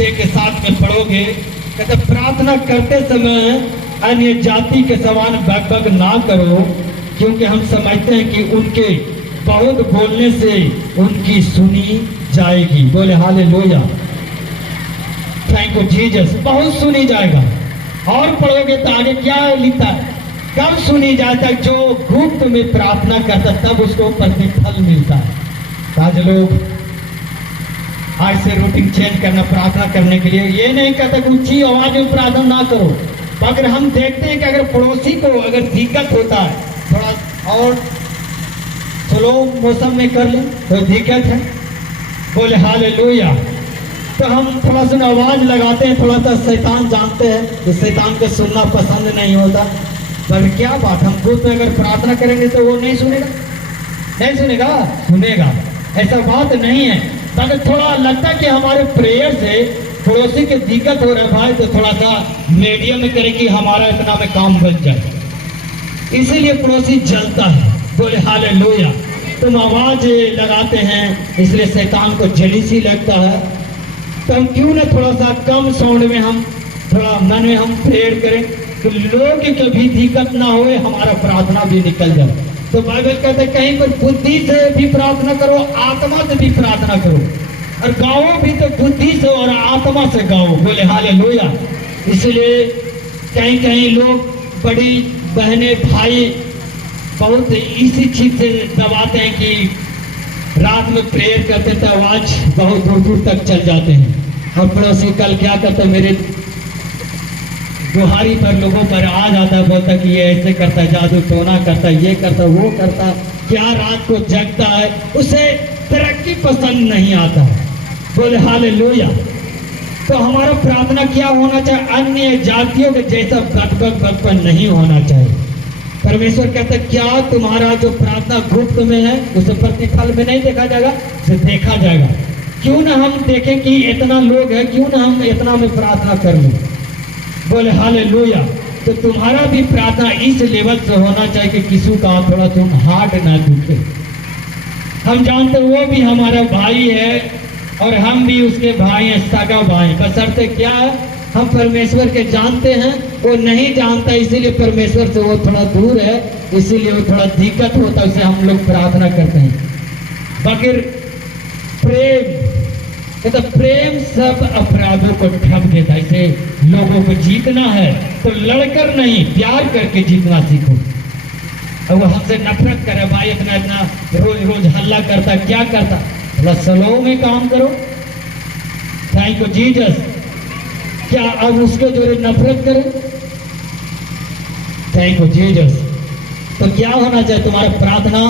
6 के 7 में पढ़ोगे, कहते प्रार्थना करते समय अन्य जाति के समान बकबक ना करो, क्योंकि हम समझते हैं कि उनके बहुत बोलने से उनकी सुनी जाएगी। बोले हालेलुया, थैंक यू जीसस। बहुत सुनी जाएगा। और पढ़ोगे तो आगे क्या लिखा है, कब सुनी जाता है, जो गुप्त में प्रार्थना करता तब उसको प्रतिफल मिलता है। आज लोग आज से रूटीन चेंज करना प्रार्थना करने के लिए, ये नहीं कहता कि ऊंची आवाज में प्रार्थना ना करो। अगर हम देखते हैं कि अगर पड़ोसी को अगर दिक्कत होता है, थोड़ा और स्लो मौसम में कर ले तो दिक्कत है, बोले हालेलुया, तो हम थोड़ा सा आवाज लगाते हैं। थोड़ा सा शैतान जानते हैं कि शैतान को सुनना पसंद नहीं होता, पर क्या बात, हम खुद में अगर प्रार्थना करेंगे तो वो नहीं सुनेगा, नहीं सुनेगा, सुनेगा, ऐसा बात नहीं है। अगर थोड़ा लगता है कि हमारे प्रेयर से पड़ोसी की दिक्कत हो रहा है भाई, तो थोड़ा सा मीडियम में करें कि हमारा इतना में काम बच जाए, इसीलिए पड़ोसी जलता है। बोले हालेलुया, तुम आवाज लगाते हैं इसलिए शैतान को जेलिसी लगता है। तो हम क्यों ना थोड़ा सा कम साउंड में हम थोड़ा मन में हम प्रेयर करें, तो लोग की कभी दिक्कत ना हो, हमारा प्रार्थना भी निकल जाए। तो बाइबल कहते हैं कहीं पर बुद्धि से भी प्रार्थना करो, आत्मा से भी प्रार्थना करो, और गाओ भी तो बुद्धि से और आत्मा से गाओ। बोले हालेलुया। इसलिए कहीं कहीं लोग बड़ी बहनें भाई बहुत इसी चीज से दबाते हैं कि रात में प्रेयर करते थे आवाज बहुत दूर दूर तक चल जाते हैं, और पड़ोसी कल क्या करते, मेरे गुहारी पर लोगों पर आ जाता है, बोलता कि ये ऐसे करता है, जादू टोना करता है, ये करता वो करता, क्या रात को जगता है, उसे तरक्की पसंद नहीं आता है। बोले हालेलुया। तो हमारा प्रार्थना क्या होना चाहिए, अन्य जातियों के जैसा बकबक नहीं होना चाहिए। परमेश्वर कहता है क्या तुम्हारा जो प्रार्थना गुप्त में है उसे प्रतिफल में नहीं देखा जाएगा, उसे देखा जाएगा। क्यों ना हम देखें कि इतना लोग है, क्यों ना हम इतना में प्रार्थना कर लें। बोले हालेलुया। तो तुम्हारा भी प्रार्थना इस लेवल से होना चाहिए कि किसी का थोड़ा तुम हार्ट ना दुखे। हम जानते वो भी हमारा भाई है और हम भी उसके भाई हैं, सगा भाई। बशर्ते क्या है, हम परमेश्वर के जानते हैं, वो नहीं जानता, इसीलिए परमेश्वर से वो थोड़ा दूर है, इसीलिए वो थोड़ा दिक्कत होता है, उसे हम लोग प्रार्थना करते हैं। बगैर प्रेम, तो प्रेम सब अपराधों को ढक देता है। इसे लोगों को जीतना है तो लड़कर नहीं, प्यार करके जीतना सीखो। और वो हमसे नफरत करे, भाई इतना इतना रोज रोज हल्ला करता, क्या करता, थोड़ा स्लो में काम करो। Thank you Jesus. क्या अब उसके जो नफरत करें? Thank you Jesus. तो क्या होना चाहिए, तुम्हारा प्रार्थना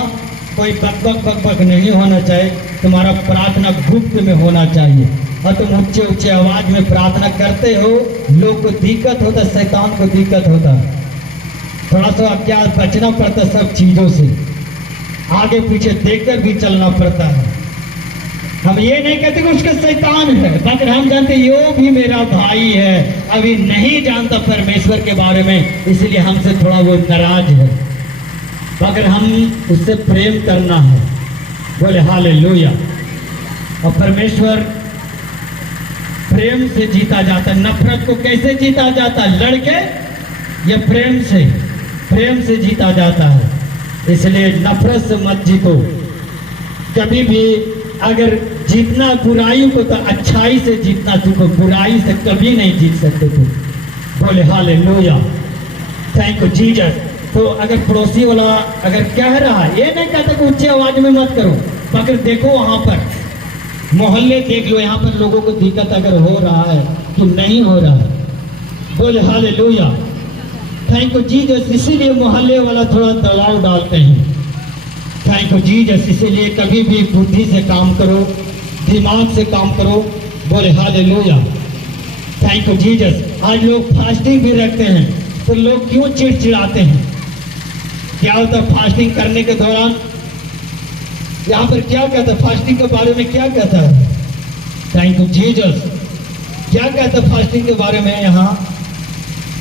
कोई बकबक नहीं होना चाहिए, तुम्हारा प्रार्थना गुप्त में होना चाहिए। और तुम ऊंचे ऊंचे आवाज में प्रार्थना करते हो, लोग को दिक्कत होता, शैतान को दिक्कत होता, थोड़ा सा क्या बचना पड़ता सब चीजों से, आगे पीछे देखकर भी चलना पड़ता है। हम ये नहीं कहते कि उसका शैतान है, मगर हम जानते यो भी मेरा भाई है, अभी नहीं जानता परमेश्वर के बारे में, इसलिए हमसे थोड़ा वो नाराज है, मगर हम उससे प्रेम करना है। बोले हालेलुया। और परमेश्वर प्रेम से जीता जाता, नफरत को कैसे जीता जाता, लड़के या प्रेम से, प्रेम से जीता जाता है। इसलिए नफरत से मत जीतो कभी भी। अगर जीतना बुराई को तो अच्छाई से जीतना सीखो, बुराई से कभी नहीं जीत सकते तुम। बोले हालेलुया, थैंक यू जीसस। तो अगर पड़ोसी वाला अगर कह रहा है, ये नहीं कहता कि ऊंची आवाज में मत करो, मगर देखो वहां पर मोहल्ले देख लो, यहाँ पर लोगों को दिक्कत अगर हो रहा है कि नहीं हो रहा है। बोले हालेलुया, थैंक यू जीसस। इसीलिए मोहल्ले वाला थोड़ा दबाव डालते हैं। Thank you Jesus. इसीलिए कभी भी बुद्धि से काम करो, दिमाग से काम करो। बोले हालेलुया, थैंक यू जीसस। आज लोग फास्टिंग भी रखते हैं, तो लोग क्यों चिड़चिड़ाते हैं? क्या होता है फास्टिंग करने के दौरान? यहाँ पर क्या कहता है, फास्टिंग के बारे में क्या कहता है? Thank you Jesus. क्या कहता है फास्टिंग के बारे में? यहाँ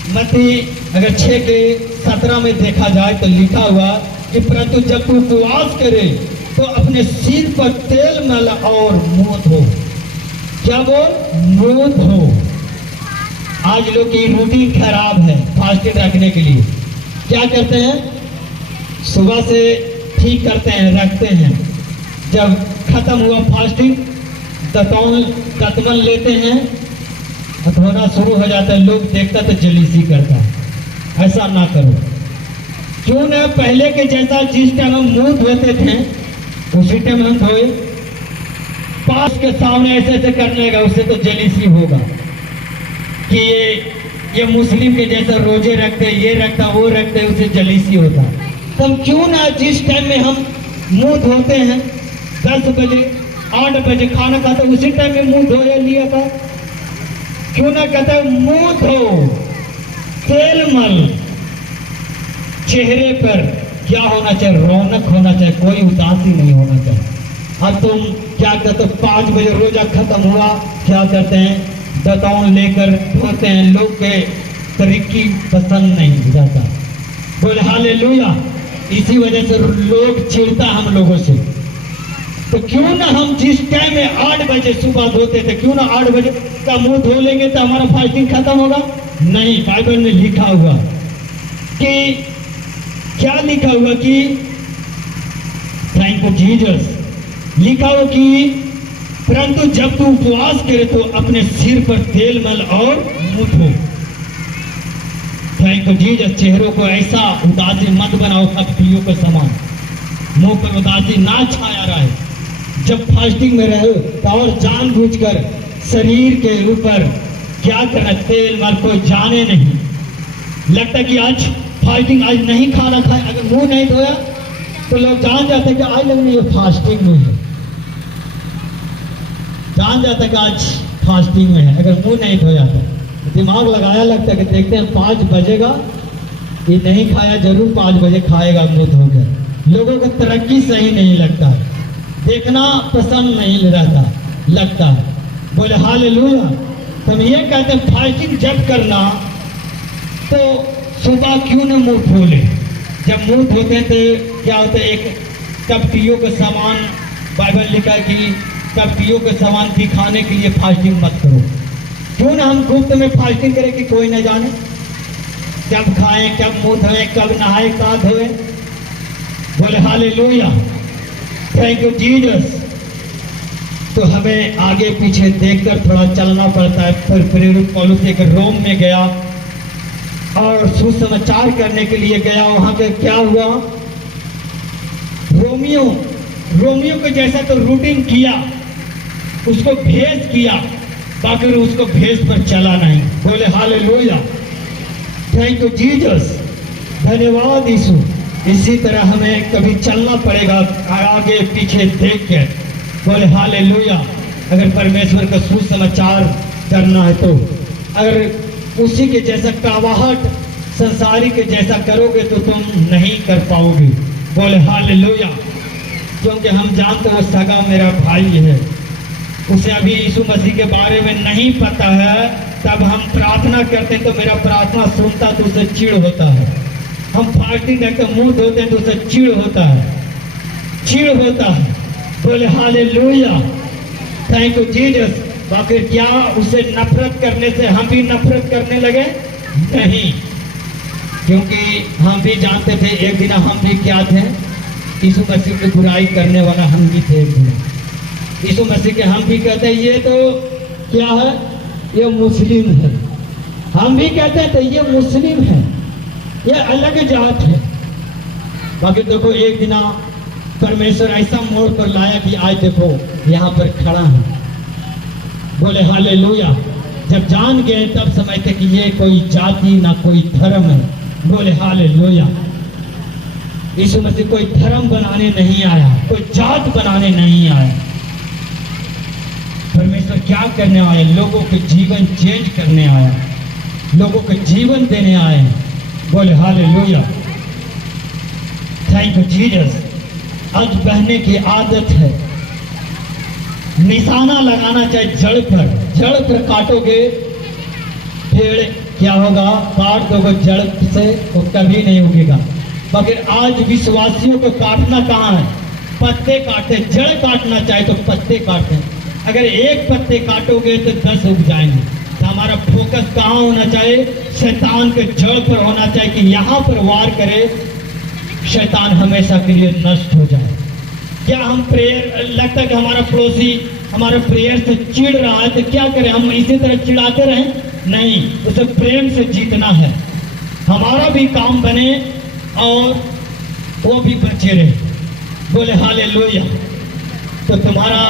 मत्ती अगर 6:17 में देखा जाए तो लिखा हुआ कि परंतु जब तू उपवास करे तो अपने सिर पर तेल मल और मुंह धो। क्या बोल, मुंह धो। आज लोग की रूटीन खराब है फास्टिंग रखने के लिए। क्या करते हैं, सुबह से ठीक करते हैं, रखते हैं, जब खत्म हुआ फास्टिंग दतमन लेते हैं, धोना शुरू हो जाता है, लोग देखता तो जलीसी करता है। ऐसा ना करो। क्यों ना पहले के जैसा जिस टाइम हम मुंह धोते थे उसी टाइम हम धोए। पास के सामने ऐसे ऐसे करने लगा, उससे तो जलीसी होगा कि ये मुस्लिम के जैसा रोजे रखते, ये रखता, वो रखते, उसे जलीसी होता। तब क्यों ना जिस टाइम में हम मुंह धोते हैं 10 बजे 8 बजे खाना खाते उसी टाइम में मुंह धोया लिया था। क्यों ना कहता है मुंह धो, तेल मल, चेहरे पर क्या होना चाहिए, रौनक होना चाहिए, कोई उदासी नहीं होना चाहिए। अब तुम क्या करते, 5 बजे रोजा खत्म हुआ, क्या करते हैं, दतौन लेकर धोते हैं। लोग के तरीकी पसंद नहीं जाता। बोले हालेलुया। इसी वजह से लोग चिढ़ता हम लोगों से। तो क्यों ना हम जिस टाइम में 8 बजे सुबह धोते थे, क्यों ना 8 बजे का मुंह धो लेंगे तो हमारा फास्टिंग खत्म होगा? नहीं, बाइबल में लिखा हुआ कि क्या लिखा हुआ कि थैंक यू जीसस, लिखा हो कि परंतु जब तू उपवास करे तो अपने सिर पर तेल मल और मुंह धो। Thank you Jesus. चेहरों को ऐसा उदासी मत बनाओ कपटियों के समान, मुंह पर उदासी ना छाया रहे। जब फास्टिंग में रहो तो और जानबूझकर शरीर के ऊपर क्या करना, तेल मल, कोई जाने नहीं। लगता कि आज फास्टिंग, आज नहीं खाना खाए, अगर मुंह नहीं धोया तो लोग जान जाते कि आज लगने ये फास्टिंग में है, जान जाता कि आज फास्टिंग में है। अगर मुंह नहीं धोया तो दिमाग लगाया, लगता कि देखते हैं 5 बजेगा, ये नहीं खाया, जरूर 5 बजे खाएगा मुंह धोकर। लोगों को तरक्की सही नहीं लगता, देखना पसंद नहीं रहता, लगता है। बोले हालेलुया। तुम ये कहते हैं फास्टिंग जब करना तो सुबह क्यों न मुंह धो ले। जब मुंह धोते हैं तो क्या होता है, एक कपटियों का सामान, बाइबल लिखा है कि कपटियों के सामान दिखाने के लिए फास्टिंग मत करो। क्यों ना हम गुप्त में फास्टिंग करें कि कोई न जाने, कब खाएं, कब मुंह धोएं, कब नहाए, कब धोए। बोले हालेलुया, थैंक यू जीसस। तो हमें आगे पीछे देखकर थोड़ा चलना पड़ता है। फिर प्रेरित पौलुस एक रोम में गया और सुसमाचार करने के लिए गया। वहां पे क्या हुआ, रोमियो के जैसा तो रूटीन किया, उसको भेज किया, बाकी उसको भेज पर चला नहीं। बोले हालेलुया, थैंक यू जीसस, धन्यवाद यीशु। इसी तरह हमें कभी चलना पड़ेगा आगे पीछे देख के। बोले हालेलुया। अगर परमेश्वर का सुसमाचार करना है तो अगर उसी के जैसा कावाहट संसारी के जैसा करोगे तो तुम नहीं कर पाओगे। बोले हालेलुया। क्योंकि हम जानते वो सगा मेरा भाई है, उसे अभी यीशु मसीह के बारे में नहीं पता है, तब हम प्रार्थना करते हैं तो मेरा प्रार्थना सुनता तो उसे चिढ़ होता है। हम फास्टिंग रखते मुंह धोते हैं तो उसे चिढ़ होता है। बोले हालेलुया, थैंक यू जीसस। बाकी क्या उसे नफरत करने से हम भी नफरत करने लगे? नहीं, क्योंकि हम भी जानते थे एक दिन हम भी क्या थे, यीशु मसीह की बुराई करने वाला हम भी थे। यीशु मसीह के हम भी कहते हैं ये तो क्या है, ये मुस्लिम है। हम भी कहते हैं तो ये मुस्लिम है, ये अलग जात है। बाकी देखो एक दिन परमेश्वर ऐसा मोड़ पर लाया कि आज देखो यहाँ पर खड़ा है। बोले हालेलुया। जब जान गए तब समझते कि ये कोई जाति ना कोई धर्म है। बोले हालेलुया। यीशु मसीह कोई धर्म बनाने नहीं आया, कोई जात बनाने नहीं आया। परमेश्वर क्या करने आए? लोगों के जीवन चेंज करने आया, लोगों को जीवन देने आए। बोले हालेलुया, थैंक यू जीसस। आज बहने की आदत है, निशाना लगाना चाहिए जड़ पर काटोगे पेड़ क्या होगा, काट दोगे जड़ से तो कभी नहीं उगेगा। मगर आज विश्वासियों को काटना कहाँ है? पत्ते काटते, जड़ काटना चाहे तो पत्ते काटते। अगर एक पत्ते काटोगे तो 10 उग जाएंगे। तो हमारा फोकस कहाँ होना चाहिए? शैतान के जड़ पर होना चाहिए कि यहाँ पर वार करे, शैतान हमेशा के लिए नष्ट हो जाए। क्या हम प्रेयर, लगता है कि हमारा पड़ोसी हमारे प्रेयर से चिढ़ रहा है तो क्या करें? हम इसी तरह चिढ़ाते रहें? नहीं, उसे प्रेम से जीतना है। हमारा भी काम बने और वो भी बचे रहे। बोले हालेलुया। तो तुम्हारा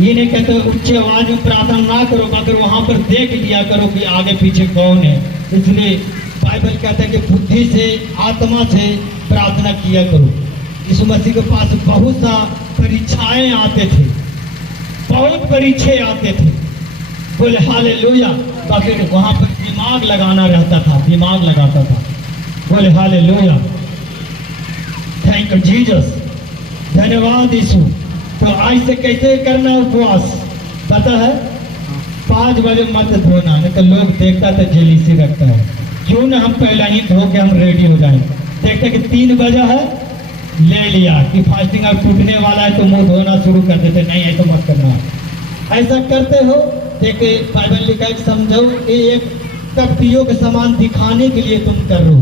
ये नहीं कहते उच्च आवाज में प्रार्थना ना करो, मगर वहां पर देख लिया करो कि आगे पीछे कौन है। इसलिए बाइबल कहता है कि बुद्धि से, आत्मा से प्रार्थना किया करो। यीशु मसीह के पास बहुत सा परीक्षाएं आते थे, बहुत परीक्षे आते थे। बोले हालेलुया। तो फिर वहां पर दिमाग लगाना रहता था, दिमाग लगाता था। बोले हालेलुया। Thank you Jesus. धन्यवाद यीशु। तो आज से कैसे करना उपवास पता है? 5 बजे मत धोना, नहीं तो लोग देखता तो जेलीसी रखता है। क्यों ना हम पहले ही धो के हम रेडी हो जाएं। देखते कि 3 बजे है, ले लिया कि फास्टिंग अब टूटने वाला है तो मुंह धोना शुरू कर देते। नहीं, ऐसा मत करना। ऐसा करते हो देखिए बाइबल लिखा है, समझो कि एक कपटियों के समान दिखाने के लिए तुम कर रहे हो।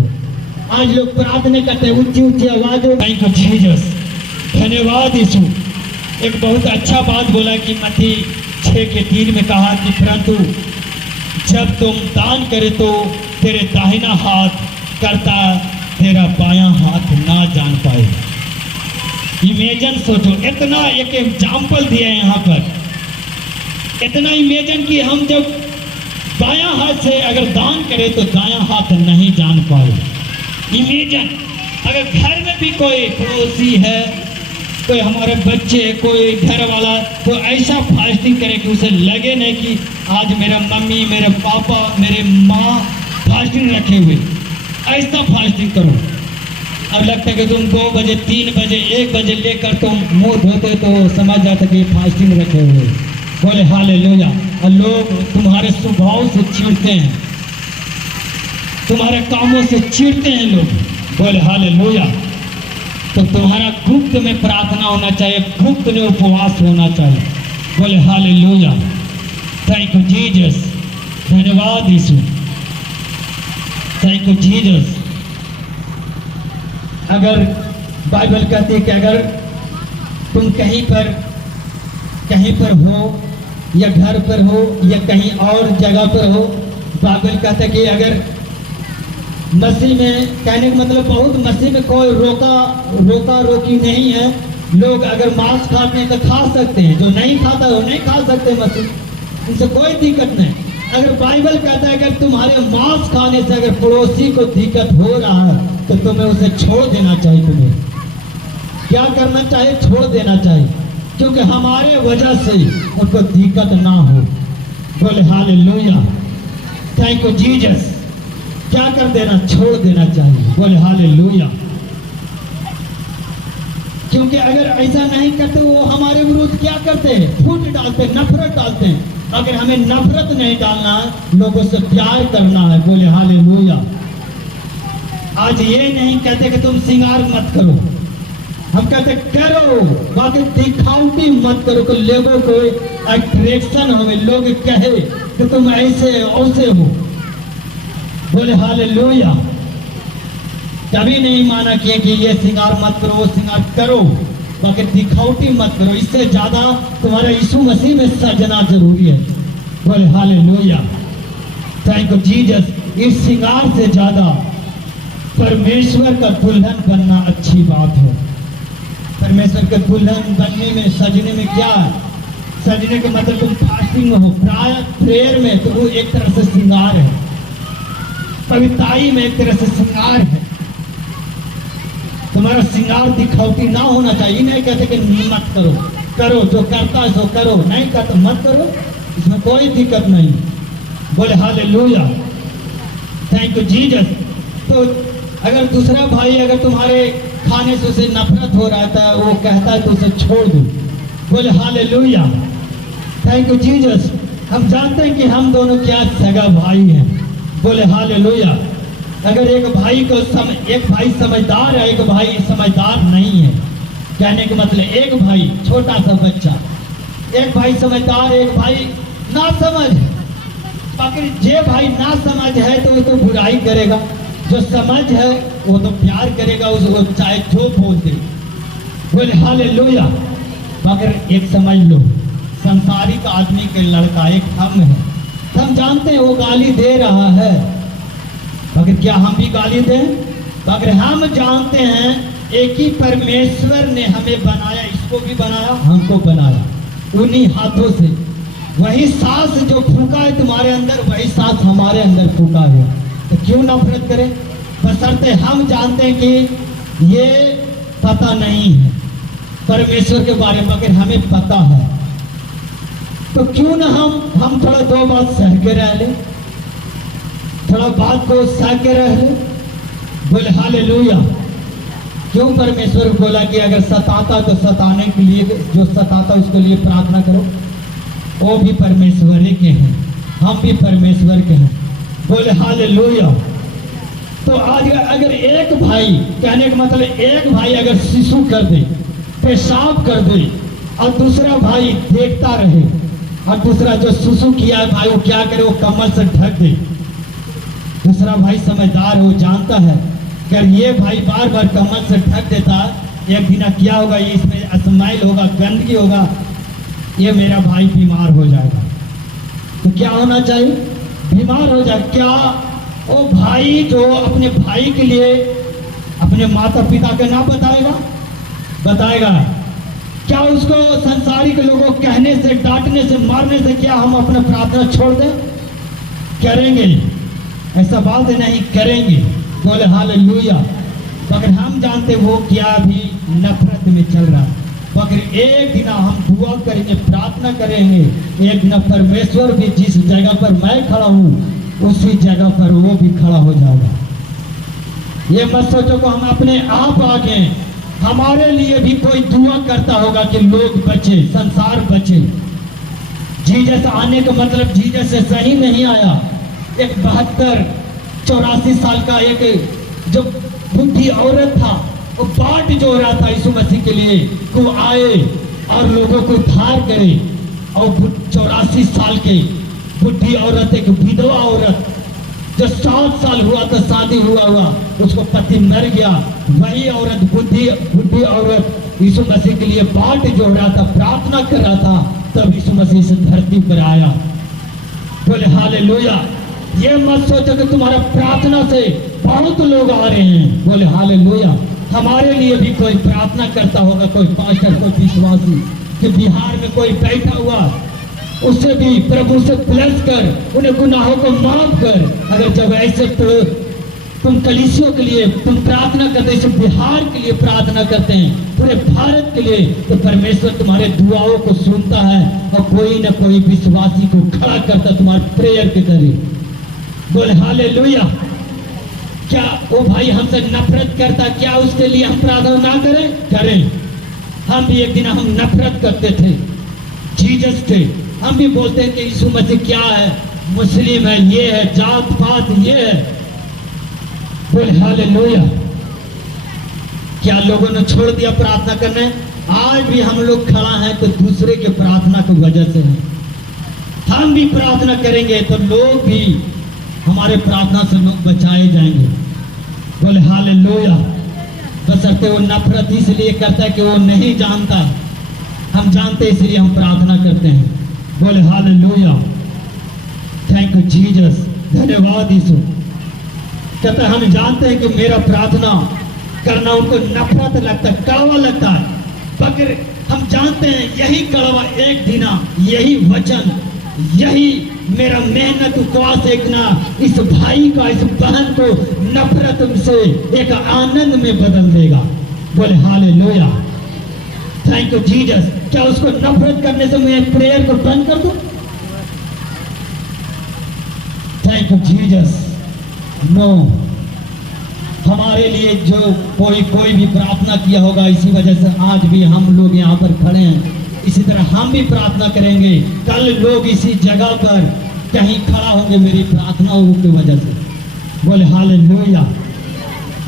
आज लोग प्रार्थना करते हैं ऊंची ऊंची आवाजों। Thank you Jesus. धन्यवाद यीशु। एक बहुत अच्छा बात बोला कि मत्ती 6:3 में कहा कि परंतु जब तुम दान करे तो तेरे दाहिना हाथ करता तेरा बायां हाथ ना जान पाए। इमेजिन सोचो, इतना एक एग्जाम्पल दिया है यहाँ पर। इतना इमेजिन कि हम जब बायां हाथ से अगर दान करें तो दायां हाथ नहीं जान पाए। इमेजिन अगर घर में भी कोई पड़ोसी है, कोई हमारे बच्चे, कोई घर वाला, तो ऐसा फास्टिंग करे कि उसे लगे नहीं कि आज मेरा मम्मी, मेरे पापा, मेरे माँ फास्टिंग रखे हुए। ऐसा फास्टिंग करो। अब लगता है कि तुम 2 बजे, 3 बजे, 1 बजे लेकर तुम मुंह धोते तो समझ जाते कि फास्टिंग रखे हुए। बोले हालेलुया। और लोग तुम्हारे स्वभाव से चिढ़ते हैं, तुम्हारे कामों से चिढ़ते हैं लोग। बोले हालेलुया। तो तुम्हारा गुप्त में प्रार्थना होना चाहिए, गुप्त में उपवास होना चाहिए। बोले हालेलुया। Thank you Jesus. धन्यवाद यीशु। Thank you Jesus. अगर बाइबल कहती है कि अगर तुम कहीं पर हो या घर पर हो या कहीं और जगह पर हो, बाइबल कहता है कि अगर मसीह में, कहने का मतलब बहुत मसीह में कोई रोका रोकी नहीं है। लोग अगर मांस खाते हैं तो खा सकते हैं, जो नहीं खाता वो नहीं खा सकते मसीह, उनसे कोई दिक्कत नहीं। अगर बाइबल कहता है अगर तुम्हारे मांस खाने से अगर पड़ोसी को दिक्कत हो रहा है तो तुम्हें उसे छोड़ देना चाहिए। तुम्हें क्या करना चाहिए? छोड़ देना चाहिए, क्योंकि हमारे वजह से उनको दिक्कत ना हो। बोले हालेलुया। Thank you Jesus. क्या कर देना? छोड़ देना चाहिए। बोले हालेलुया। क्योंकि अगर ऐसा नहीं करते वो हमारे विरुद्ध क्या करते हैं? फूट डालते, नफरत डालते हैं। अगर हमें नफरत नहीं डालना है, लोगों से प्यार करना है। बोले हालेलुया। आज ये नहीं कहते कि तुम श्रृंगार मत करो, हम कहते करो, बाकी दिखावटी मत करो कि लोगों को अट्रैक्शन हो, लोग कहे कि तुम ऐसे ऐसे हो। बोले हालेलुया। कभी नहीं माना किया कि ये श्रृंगार मत करो, वो श्रृंगार करो, बाकी दिखावटी मत करो। इससे ज्यादा तुम्हारा यीशु मसीह में सजना जरूरी है। बोले हालेलुया। Thank you Jesus. इस श्रृंगार से ज्यादा परमेश्वर का दुल्हन बनना अच्छी बात है। परमेश्वर के दुल्हन बनने में, सजने में क्या है? सजने के मतलब तुम फास्टिंग में हो, प्रेयर में, तो वो एक तरह से श्रृंगार है। पवित्राई में एक तरह से श्रृंगार है। तुम्हारा श्रृंगार दिखावटी ना होना चाहिए। नहीं कहते कि मत करो, करो, जो करता है सो करो, नहीं करता मत करो, इसमें कोई दिक्कत नहीं। बोले हालेलुया। Thank you Jesus. तो अगर दूसरा भाई अगर तुम्हारे खाने से उसे नफरत हो रहा था, वो कहता है तो उसे छोड़ दो। बोले हालेलुया। Thank you Jesus. हम जानते हैं कि हम दोनों क्या सगा भाई हैं। बोले हालेलुया। अगर एक भाई समझदार है, एक भाई समझदार नहीं है, कहने का मतलब एक भाई छोटा सा बच्चा एक भाई समझदार, एक भाई ना समझ। बाकी जे भाई ना समझ है तो वो तो बुराई करेगा, जो समझ है वो तो प्यार करेगा, उसको चाहे जो बोल दे। बोले हालेलुया। मगर एक समझ लो, संसारिक आदमी के लड़का एक हम है, हम जानते हैं वो गाली दे रहा है, मगर क्या हम भी गाली दें? मगर हम जानते हैं एक ही परमेश्वर ने हमें बनाया, इसको भी बनाया, हमको बनाया उन्हीं हाथों से। वही सांस जो फूका है तुम्हारे अंदर, वही सांस हमारे अंदर फूका है, तो क्यों नफरत करें? बशर्ते हम जानते हैं कि ये पता नहीं है परमेश्वर के बारे में, मगर हमें पता है, तो क्यों ना हम थोड़ा दो बात सह के रह ले, थोड़ा बात को सह के रह ले। बोले हालेलुया। क्यों परमेश्वर बोला कि अगर सताता तो सताने के लिए, जो सताता उसके लिए प्रार्थना करो। वो भी परमेश्वर ही के हैं, हम भी परमेश्वर के हैं। बोले हालेलुया। तो आज अगर एक भाई, कहने का मतलब एक भाई अगर शिशु कर दे, पेशाब कर दे, और दूसरा भाई देखता रहे, और दूसरा जो शिशु किया है भाई वो क्या करे, वो कमर से ढक दे। दूसरा भाई समझदार है, वो जानता है अगर ये भाई बार बार कमर से ढक देता, एक दिन क्या होगा, ये इसमें स्माइल होगा, गंदगी होगा, ये मेरा भाई बीमार हो जाएगा। तो क्या होना चाहिए? बीमार हो जाए। क्या वो भाई जो अपने भाई के लिए अपने माता पिता का ना बताएगा? बताएगा। क्या उसको संसारिक लोगों कहने से, डांटने से, मारने से क्या हम अपना प्रार्थना छोड़ दें? करेंगे, ऐसा बात नहीं करेंगे। बोले हालेलुया। मगर हम जानते वो क्या भी नफरत में चल रहा है, मगर एक दिन हम दुआ करेंगे, प्रार्थना करेंगे, एक दिन परमेश्वर भी जिस जगह पर मैं खड़ा हूँ उसी जगह पर वो भी खड़ा हो जाएगा। ये मत सोचो को हम अपने आप आगे, हमारे लिए भी कोई दुआ करता होगा कि लोग बचे, संसार बचे। जीसस आने का मतलब जीसस से सही नहीं आया। एक 72-84 साल का एक जो बुढ़ी औरत था, वो बाट जो रहा था यीशु मसीह के लिए, वो आए और लोगों को उद्धार करे। और 84 साल के बुढ़ी औरत, एक विधवा औरत जो 7 साल हुआ था शादी हुआ, उसको पति मर गया, वही औरत बुढ़ी औरत यीशु मसीह के लिए बाट जोड़ रहा था, प्रार्थना कर रहा था, तब यीशु मसीह से धरती पर आया। बोले हालेलुया। ये मत सोचो कि तुम्हारा प्रार्थना से बहुत लोग आ रहे हैं। बोले हालेलुया। हमारे लिए भी कोई प्रार्थना करता होगा, कोई पास्टर, कोई विश्वासी, कि बिहार में कोई बैठा हुआ, उससे भी प्रभु से प्लस कर, उन्हें गुनाहों को माफ कर। अगर जब ऐसे तुम कलीसियों के लिए तुम प्रार्थना करते हैं, बिहार के लिए प्रार्थना करते हैं, पूरे भारत के लिए, तो परमेश्वर तुम्हारे दुआओं को सुनता है और कोई न कोई विश्वासी को खड़ा करता तुम्हारे प्रेयर के जरिए। बोले हालेलुया। क्या वो भाई हमसे नफरत करता, क्या उसके लिए हम प्रार्थना ना करें? करें। हम भी एक दिन हम नफरत करते थे जीसस से, हम भी बोलते हैं कि यीशु मसीह क्या है, मुस्लिम है, ये है, जात पात ये है। बोले हालेलुया। क्या लोगों ने छोड़ दिया प्रार्थना करने? आज भी हम लोग खड़ा हैं तो दूसरे के प्रार्थना की वजह से है। हम भी प्रार्थना करेंगे तो लोग भी, हमारे प्रार्थना से लोग बचाए जाएंगे। बोले हालेलुया। बशर्ते वो नफरत इसलिए करता है कि वो नहीं जानता, हम जानते इसलिए हम प्रार्थना करते हैं। बोले हालेलुया। Thank you Jesus. धन्यवाद यीशु। कहता हम जानते हैं कि मेरा प्रार्थना करना उनको नफरत लगता है, कड़वा लगता है, मगर हम जानते हैं यही कड़वा एक दिन, यही वचन, यही मेरा मेहनत उपवास एक ना इस भाई का, इस बहन को नफरत से एक आनंद में बदल देगा। बोले हालेलुया। Thank you Jesus. क्या उसको नफरत करने से मैं प्रेयर को बंद कर दूं? Thank you Jesus. नो। हमारे लिए जो कोई भी प्रार्थना किया होगा, इसी वजह से आज भी हम लोग यहाँ पर खड़े हैं। इसी तरह हम भी प्रार्थना करेंगे, कल लोग इसी जगह पर कहीं खड़ा होंगे मेरी प्रार्थनाओं की वजह से। बोले हालेलुया।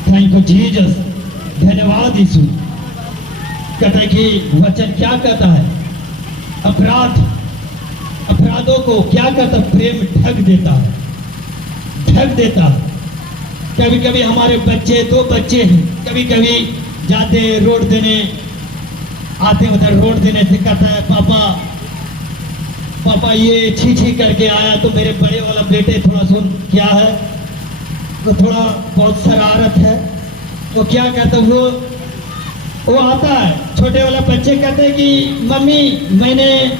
Thank you Jesus. धन्यवाद यीशु। कहता है कि वचन क्या कहता है? अपराधों को क्या करता, प्रेम ढक देता है, ढक देता है। कभी कभी हमारे बच्चे, 2 बच्चे हैं, कभी कभी जाते रोड देने, आते उधर रोड देने से कहता है पापा ये छी करके आया। तो मेरे बड़े वाला बेटे थोड़ा सुन, क्या है, तो थोड़ा बहुत शरारत है। तो क्या कहता, वो आता है, छोटे वाला बच्चे कहते हैं कि मम्मी मैंने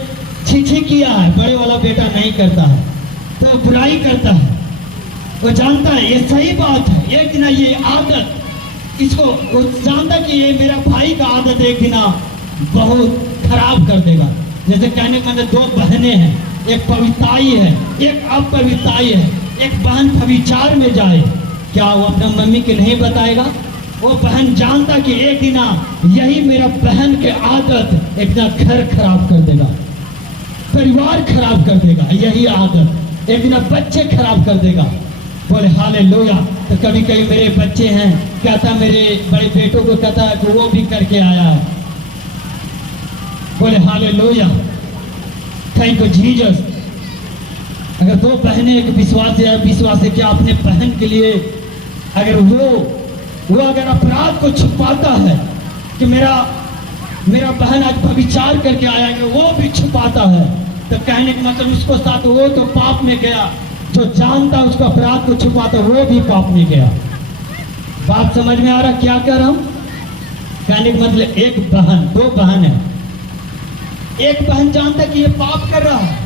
छी किया है। बड़े वाला बेटा नहीं करता है, तो बुराई करता है। वो जानता है ये सही बात है, एक दिन ये आदत इसको, वो जानता कि ये मेरा भाई का आदत एक दिन बहुत खराब कर देगा। जैसे कहने का मतलब 2 बहनें हैं, एक पविताई है, एक अपविताई है। एक बहन व्यभिचार में जाए, क्या वो अपना मम्मी के नहीं बताएगा? वो बहन जानता कि एक दिन यही मेरा बहन के आदत एक दिन घर खराब कर देगा, परिवार खराब कर देगा, यही आदत एक दिन बच्चे खराब कर देगा। बोले हालेलुया। तो कभी कभी मेरे बच्चे हैं, कहता मेरे बड़े बेटों को कहता है कि वो भी करके आया है। बोले हालेलुया, थैंक यू जीसस। अगर 2 बहनें एक विश्वास है कि अपने बहन के लिए अगर वो अगर अपराध को छुपाता है कि मेरा बहन आज व्यभिचार करके आया है, वो भी छुपाता है, तो कहने का मतलब उसको साथ वो तो पाप में गया। जो जानता उसको अपराध को छुपाता वो भी पाप में गया। बात समझ में आ रहा क्या कर रहा हूं? कहने का मतलब एक बहन, 2 बहन है, एक बहन जानता कि ये पाप कर रहा है,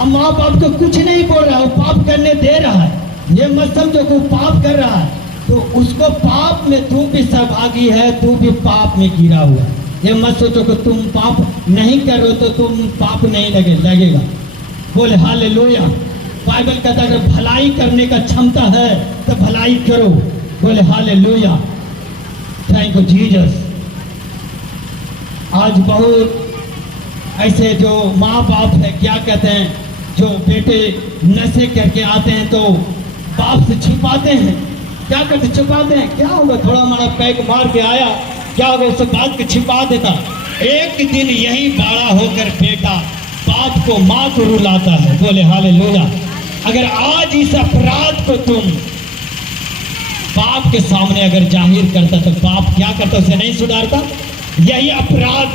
अब माँ बाप को कुछ नहीं बोल रहा है, वो पाप करने दे रहा है। ये मत समझो कि वो पाप कर रहा है तो उसको पाप में तू भी सहभागी है, तू भी पाप में गिरा हुआ है। ये मत सोचो कि तुम पाप नहीं कर रहे हो तो तुम पाप नहीं लगेगा। बोले हालेलुया। बाइबल कहता है अगर भलाई करने का क्षमता है तो भलाई करो। बोले हालेलुया, थैंक यू जीसस। आज बहुत ऐसे जो माँ बाप है, क्या कहते हैं, जो बेटे नशे करके आते हैं तो बाप से छिपाते हैं। क्या करते, छुपाते हैं, क्या होगा, थोड़ा हमारा पैक मार के आया, क्या होगा, उस बात को छिपा देता। एक दिन यही बड़ा होकर बेटा बाप को, माँ को रुलाता है। बोले हालेलुया। अगर आज इस अपराध को तुम बाप के सामने अगर जाहिर करता तो बाप क्या करता, उसे नहीं सुधारता। यही अपराध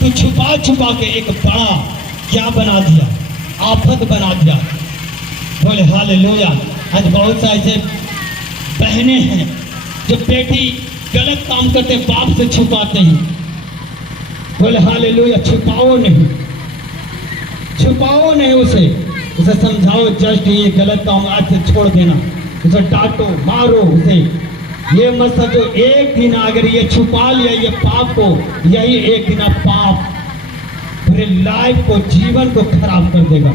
तू छुपा के एक बड़ा क्या बना दिया, आफत बना दिया। बोले हालेलुया। आज बहुत सा ऐसे बहनें हैं जो बेटी गलत काम करते बाप से छुपाते हैं। बोले हालेलुया। छुपाओ नहीं उसे समझाओ, जस्ट ये गलत काम आज से छोड़ देना, उसे डांटो, मारो उसे। ये मत समझो एक दिन अगर ये छुपा लिया ये पाप को, यही एक दिन पाप पूरे लाइफ को, जीवन को खराब कर देगा।